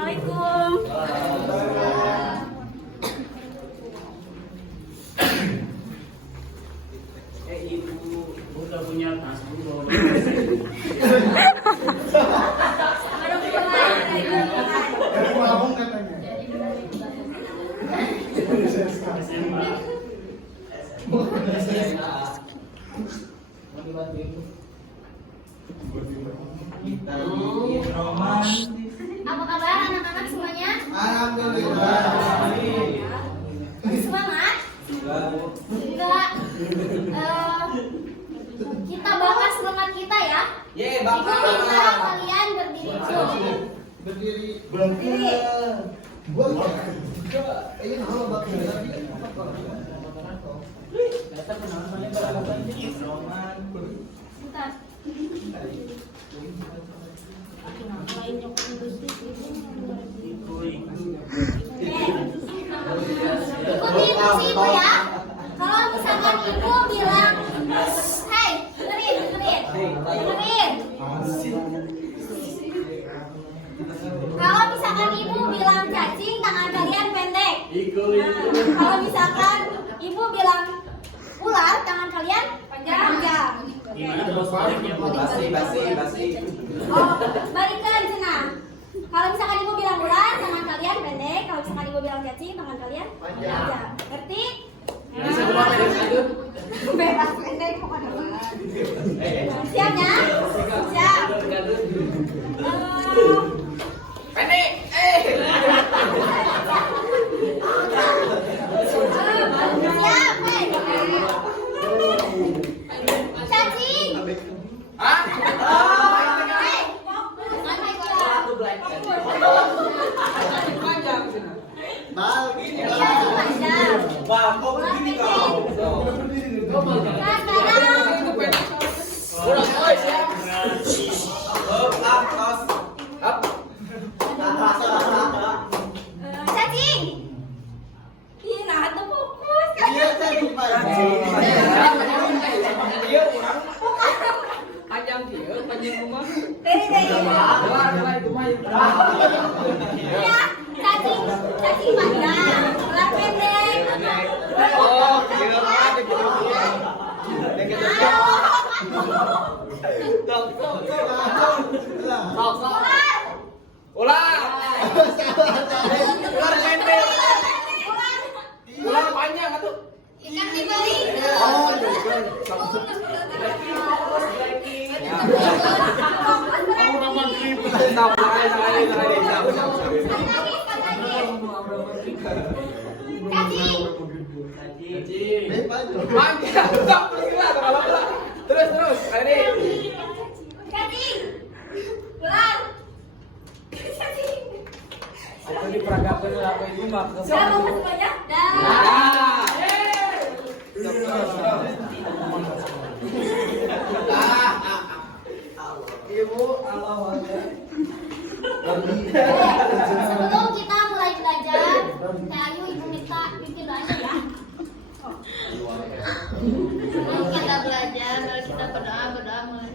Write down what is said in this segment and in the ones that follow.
Assalamualaikum. Ibu udah punya tas dulu. Dari Lampung katanya. Apa kabar anak-anak semuanya? Alhamdulillah. Semangat? Enggak. Kita bakar semangat kita ya. Ibu minta kalian berdiri dulu. Berdiri. Berdiri. Gua ini halo bakal lagi. Bentar. Ikuti instruksi ibu ya. Kalau misalkan ibu bilang, hey, dengerin. Kalau misalkan ibu bilang cacing, tangan kalian pendek. Kalau misalkan ibu bilang ular, tangan kalian panjang. Basi. Oh, balikan sana. Kalau misalkan ibu bilang ular, tangan kalian pendek. Kalau misalkan ibu bilang cacing, tangan kalian panjang. Ngerti? Bebas pendek pokoknya. Siap ya? Siap. Pendek. Siap, cacing. Hah? Bal gini. Bang, kok begini kau? Cacing. Iya, itu fokus. Iya tadi Pak. Dia orang panjang rumah. Dari. Ya, cacing panjang, ular pendek. Oh, kira ada gitu. Ular pendek. Ular panjang atuh. Ikan dibeli. Terus. Cacing. Ular. Cacing. Itu diperagakan apa itu mak? Sudah mau semuanya? Dah. Ibu Allah. Sebelum kita mulai belajar, Ayu ibu minta bikin doanya ya. Sebelum kita belajar, kalau kita berdoa mulai.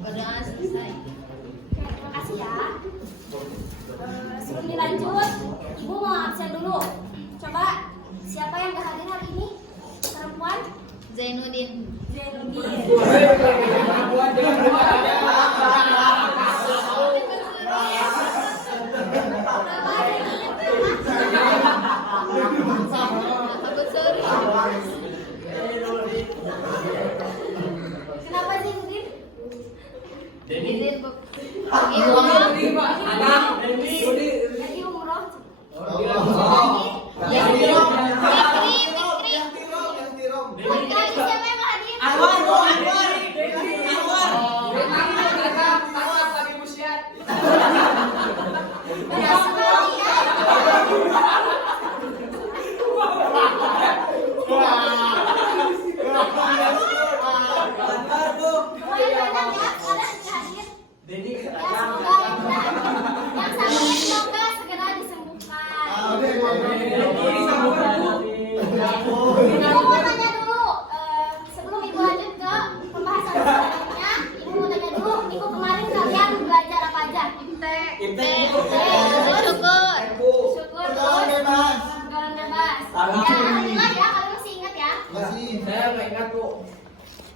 Berdoa selesai. Terima kasih ya. Sebelum dilanjut, ibu mau absen dulu. Coba siapa yang gak hadir hari ini? Perempuan? Zainuddin.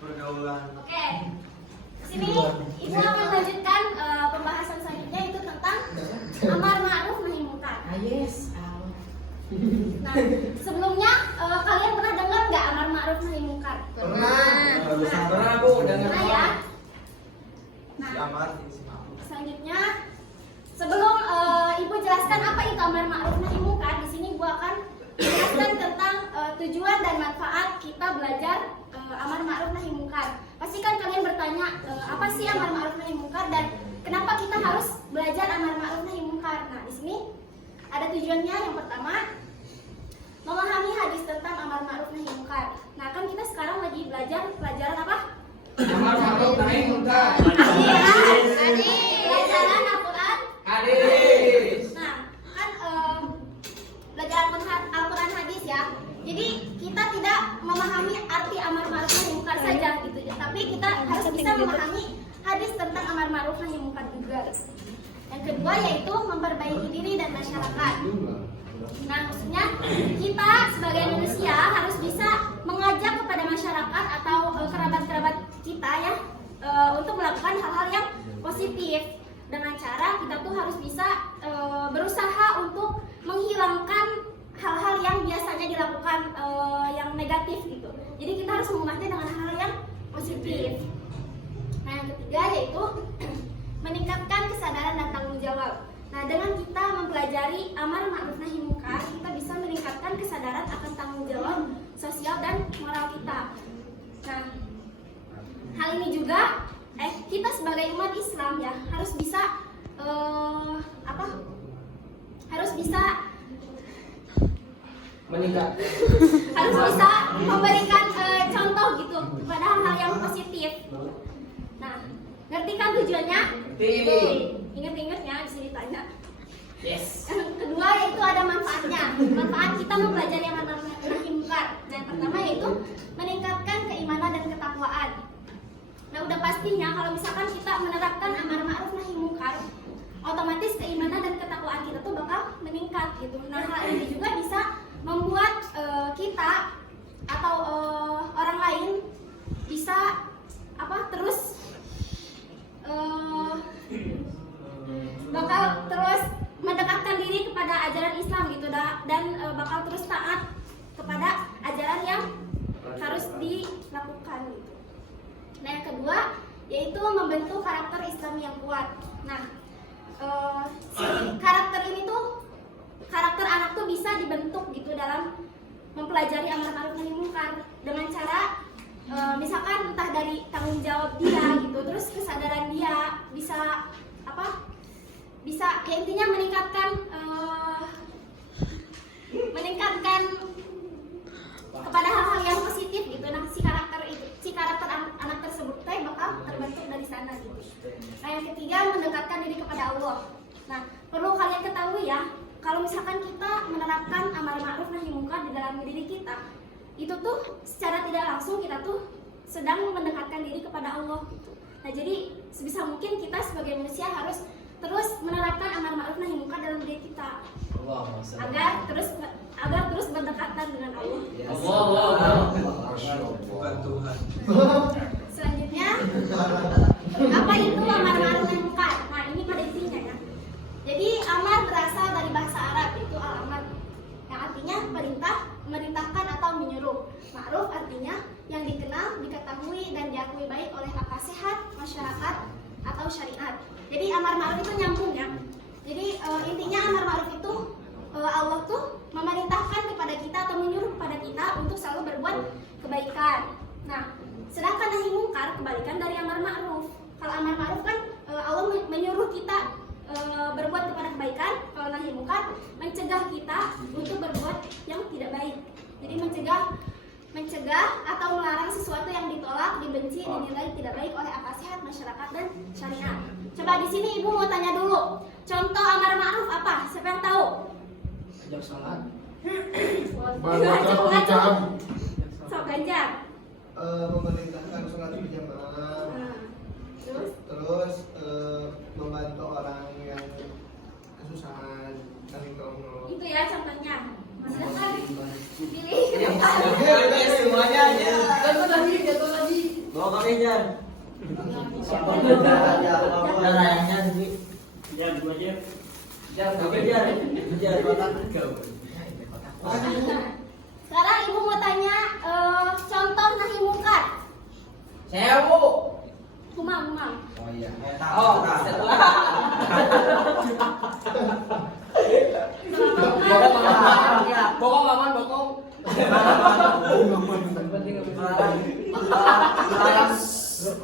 Pergaulan. Oke. Di sini Ibu akan lanjutkan pembahasan selanjutnya itu tentang amar ma'ruf nahi munkar. Yes. Nah, sebelumnya kalian pernah dengar nggak amar ma'ruf nahi munkar? Pernah Bu, dengar. Pernah ya? Si Amar, si Ma'ruf. Selanjutnya, sebelum Ibu jelaskan apa itu amar ma'ruf nahi munkar, di sini Ibu akan jelaskan tentang tujuan dan manfaat kita belajar amar ma'ruf nahi munkar. Pasti kan kalian bertanya, apa sih amar ma'ruf nahi munkar dan kenapa kita harus belajar amar ma'ruf nahi munkar? Nah, di sini ada tujuannya. Yang pertama, memahami hadis tentang amar ma'ruf nahi munkar. Nah, kan kita sekarang lagi belajar pelajaran apa? Amar ma'ruf nahi munkar. Pelajaran Al-Quran. Hadis. Nah, kan belajar Al-Quran hadis ya. Jadi kita tidak memahami arti amar ma'ruf nahi munkar saja gitu ya. Tapi kita harus bisa memahami hadis tentang amar ma'ruf nahi munkar juga. Yang kedua yaitu memperbaiki diri dan masyarakat. Nah, maksudnya kita sebagai manusia harus bisa mengajak kepada masyarakat atau kerabat-kerabat kita ya untuk melakukan hal-hal yang positif dengan cara kita tuh harus bisa berusaha untuk menghilangkan hal-hal yang biasanya dilakukan yang negatif gitu. Jadi kita harus mengubahnya dengan hal-hal yang positif. Nah, yang ketiga yaitu meningkatkan kesadaran dan tanggung jawab. Nah, dengan kita mempelajari amar ma'ruf nahi munkar, kita bisa meningkatkan kesadaran akan tanggung jawab sosial dan moral kita. Nah, hal ini juga kita sebagai umat Islam ya harus bisa harus bisa Meningkat. harus bisa memberikan contoh gitu kepada hal-hal yang positif. Nah, ngerti kan tujuannya? Ngerti. Ingat-ingat ya, bisa ditanya. Yes. Yang kedua yaitu ada manfaatnya. Manfaat kita mempelajari amar ma'ruf nahi munkar. Nah, yang pertama yaitu meningkatkan keimanan dan ketakwaan. Nah, udah pastinya kalau misalkan kita menerapkan amar ma'ruf nahi munkar, otomatis keimanan dan ketakwaan kita tuh bakal meningkat gitu. Nah, hal ini juga bisa membuat kita atau orang lain bisa terus bakal terus mendekatkan diri kepada ajaran Islam gitu dan bakal terus taat kepada ajaran yang harus dilakukan gitu. Nah, yang kedua yaitu membentuk karakter Islam yang kuat. Nah, si karakter ini tuh karakter anak tuh bisa dibentuk gitu dalam mempelajari amar ma'ruf nahi munkar dengan cara misalkan entah dari tanggung jawab dia gitu, terus kesadaran dia bisa bisa ya intinya meningkatkan kepada hal-hal yang positif gitu. Nah, si karakter anak tersebut bakal terbentuk dari sana gitu. Nah, yang ketiga mendekatkan diri kepada Allah. Nah, perlu kalian ketahui ya, kalau misalkan kita menerapkan amar ma'ruf nahi munkar di dalam diri kita, itu tuh secara tidak langsung kita tuh sedang mendekatkan diri kepada Allah gitu. Nah, jadi sebisa mungkin kita sebagai manusia harus terus menerapkan amar ma'ruf nahi munkar dalam diri kita agar terus berdekatan dengan Allah. Bukan Tuhan. Selanjutnya, apa itu amar ma'ruf nahi munkar? Nah, ini pada intinya ya. Jadi amar berasal dari bahasa Arab, itu al-amar, yang artinya perintah, memerintahkan atau menyuruh. Ma'ruf artinya yang dikenal, diketahui dan diakui baik oleh akal sehat, masyarakat atau syariat. Jadi amar ma'ruf itu nyambung ya. Jadi intinya amar ma'ruf itu Allah tuh memerintahkan kepada kita atau menyuruh kepada kita untuk selalu berbuat kebaikan. Nah, sedangkan nahi munkar kebalikan dari amar ma'ruf. Kalau amar ma'ruf kan Allah menyuruh kita berbuat kepada kebaikan. Kalau nahi munkar mencegah kita untuk berbuat yang tidak baik. Jadi mencegah atau melarang sesuatu yang ditolak, dibenci, dinilai tidak baik oleh akal sehat, masyarakat dan syariat. Coba di sini Ibu mau tanya dulu. Contoh amar ma'ruf apa? Siapa yang tahu? Ajak salat. Sok Ganjar. Memerintahkan sholat berjamaah. Terus membantu orang yang kesusahan, saling tolong. Itu ya contohnya. Silakan pilih ke depan. Semuanya aja. Jatuh lagi. Oh, Bawa kami Jar. Jar dua Jar. Jar kami Jar. Jar kotak. Sekarang ibu mau tanya contoh nahi mungkar. Sewu. Kumam. Oh iya. Oh, setelah. Bokong aman, bokong.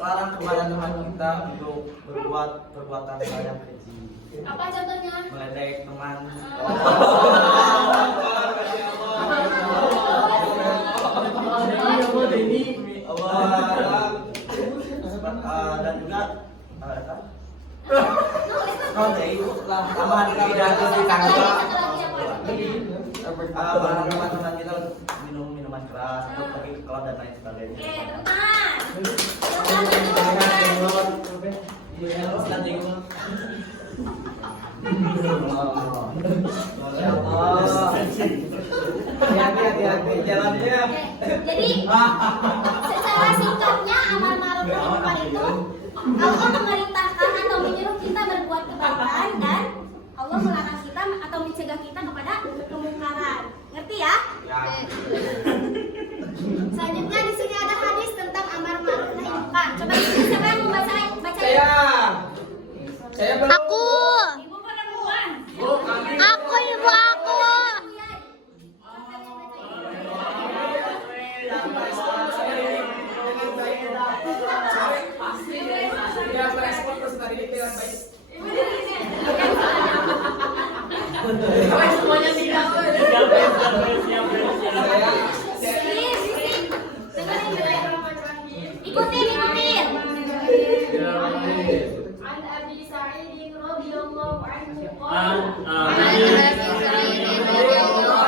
Larang kepada teman kita untuk berbuat perbuatan yang keji. Apa contohnya? Meledek teman. Dan juga tambahan pidato di kantor. Barang teman-teman kita untuk minum minuman keras, untuk pergi ke klub dan lain sebagainya. Oke, teman. Hati-hati jalannya. Jadi secara singkatnya amar ma'ruf nahi mungkar itu Allah memerintahkan atau menyuruh kita berbuat kebaikan dan Allah melarang kita atau mencegah kita kepada kemungkaran. Ngerti ya? Selanjutnya di sini ada hadis tentang amar ma'ruf nahi mungkar. Coba siapa yang mau baca? Saya belum. Aku. Ibu perempuan. Aku ibu aku. Ya, merespon terus tadi detail baik. Semuanya tidak. Ikutin. عن أبي سعيد رضي الله عنه عن قال أبي سعيد رضي الله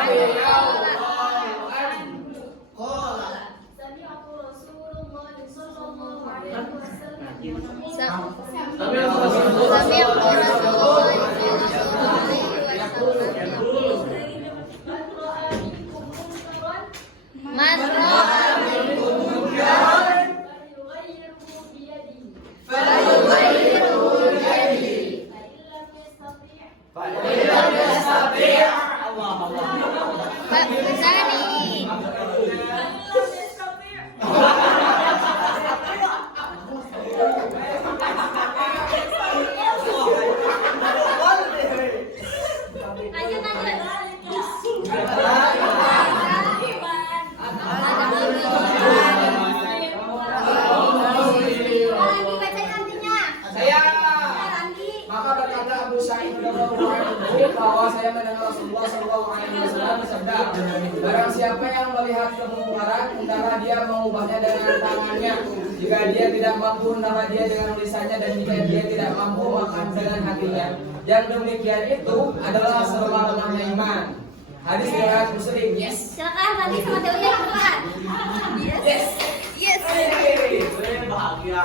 سمعت رسول الله صلى الله عليه وسلم سمعت رسول الله من رأى منكم منكرا من رأى منكم منكرا فليغيره بيده فإن لم يستطيع فليغيره Maka berkata Abu Sa'id radhiyallahu anhu bahwa saya mendengar Rasulullah sallallahu alaihi wasallam bersabda, barang siapa yang melihat kemungkaran, hendaklah dia mengubahnya dengan tangannya. Jika dia tidak mampu, hendaklah dia dengan lisannya, dan jika dia tidak mampu, maka dengan hatinya. Yang demikian itu adalah selemah-lemahnya iman. Hadis riwayat Muslim. Yes. Silakan nanti sama Dewi yang bukan. Yes. Yes. Bahagia.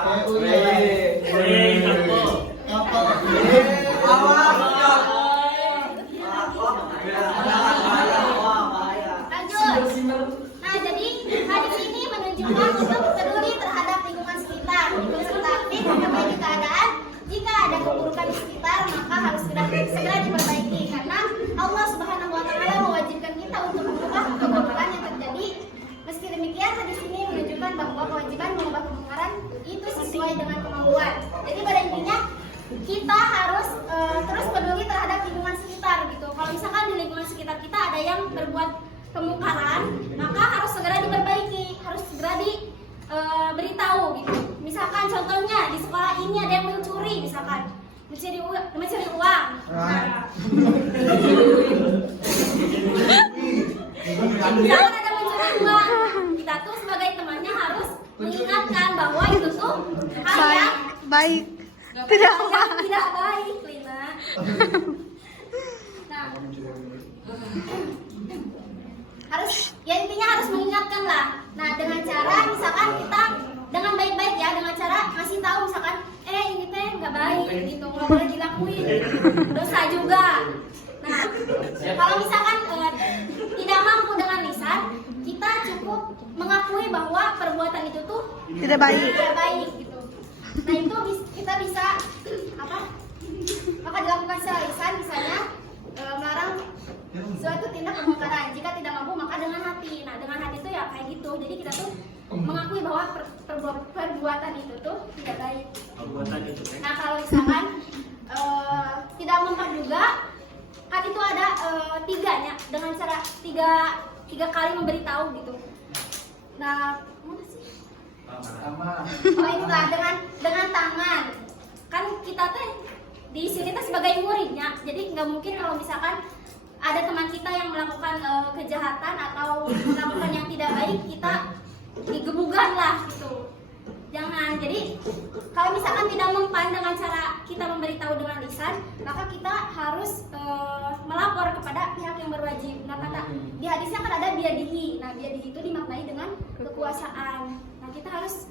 Lanjut. Nah, jadi hadis ini menunjukkan untuk peduli terhadap lingkungan sekitar, untuk serta aktif memperbaiki keadaan. Jika ada keburukan di sekitar, maka harus segera diperbaiki, karena Allah Subhanahu Wa Taala mewajibkan kita untuk mengubah kemungkaran yang terjadi. Meski demikian, hadis ini menunjukkan bahwa kewajiban mengubah kemungkaran itu sesuai dengan kemampuan. Jadi pada intinya kita harus terus peduli terhadap lingkungan sekitar gitu. Kalau misalkan di lingkungan sekitar kita ada yang berbuat kemungkaran, maka harus segera diperbaiki, harus segera diberitahu gitu. Misalkan contohnya di sekolah ini ada yang mencuri, misalkan mencuri uang. Misalkan ada mencuri uang, kita tuh sebagai temannya harus mengingatkan bahwa itu tuh hal yang baik. Tidak tidak baik, Lina. Nah, harus ya intinya harus mengingatkan lah. Nah, dengan cara misalkan kita dengan baik-baik ya, dengan cara ngasih tahu misalkan ini teh nggak baik gitu, nggak boleh dilakuin, dosa juga. Nah, kalau misalkan tidak mampu dengan lisan, kita cukup mengakui bahwa perbuatan itu tuh Tidak baik. tidak baik gitu. Nah itu kita bisa apa? Maka dilakukan secara lisan, misalnya melarang suatu tindak kemungkaran. Jika tidak mampu maka dengan hati. Nah dengan hati itu ya kayak gitu. Jadi kita tuh mengakui bahwa perbuatan itu tuh tidak baik. Nah kalau misalkan tidak mempan juga, kan itu ada tiganya dengan cara tiga kali memberitahu gitu. Nah, mana sih? Oh itu lah dengan tangan. Kan kita teh di sini tuh sebagai muridnya, jadi nggak mungkin kalau misalkan ada teman kita yang melakukan kejahatan atau melakukan yang tidak baik, kita digebugan lah gitu. Jangan. Jadi kalau misalkan tidak mempan dengan cara kita memberitahu dengan lisan, maka kita harus melapor kepada pihak yang berwajib. Nah kata di hadisnya kan ada biadihi. Nah biadihi itu dimaknai dengan kekuasaan. Nah kita harus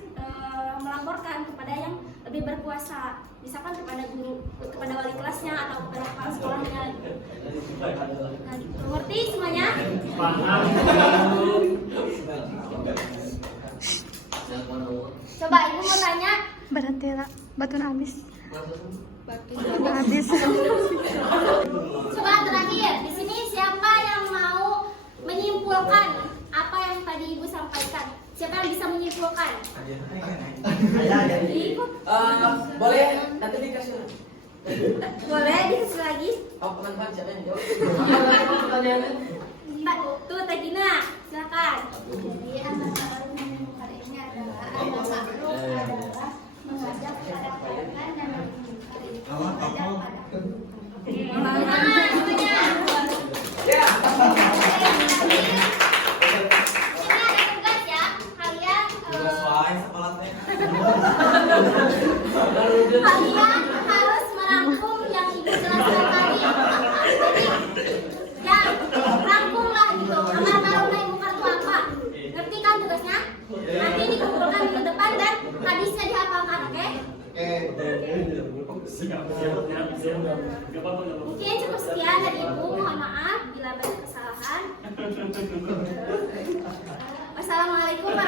melaporkan kepada yang lebih berkuasa, misalkan kepada guru, kepada wali kelasnya atau kepada kepala sekolahnya. Nah gitu. Ngerti semuanya? Coba ibu mau tanya. Berhenti lah. Batu habis. Batu habis. Coba terakhir, di sini siapa yang mau menyimpulkan apa yang tadi ibu sampaikan? Siapa yang bisa menyimpulkan? Ibu, Boleh nanti dikasih. boleh dikasih lagi? Oh, teman-teman siapa yang jawab? Mbak, tuh Teh Gina, silakan. Jadi antara menyimpulkan ini adalah ma'ruf adalah mengajak kepada kebaikan dan mengajak pada semuanya. Ya. Ini ada tugas ya, kalian kalian harus merangkum yang ibu jelaskan tadi. Jadi ya rangkumlah gitu. Amar ma'ruf nahi munkar itu apa? Ngerti kan tugasnya? Nanti dikumpulkan di depan dan hadisnya dihafalkan, oke? Mungkin cukup sekian dari ibu. Mohon maaf bila banyak kesalahan. Wassalamualaikum warahmatullahi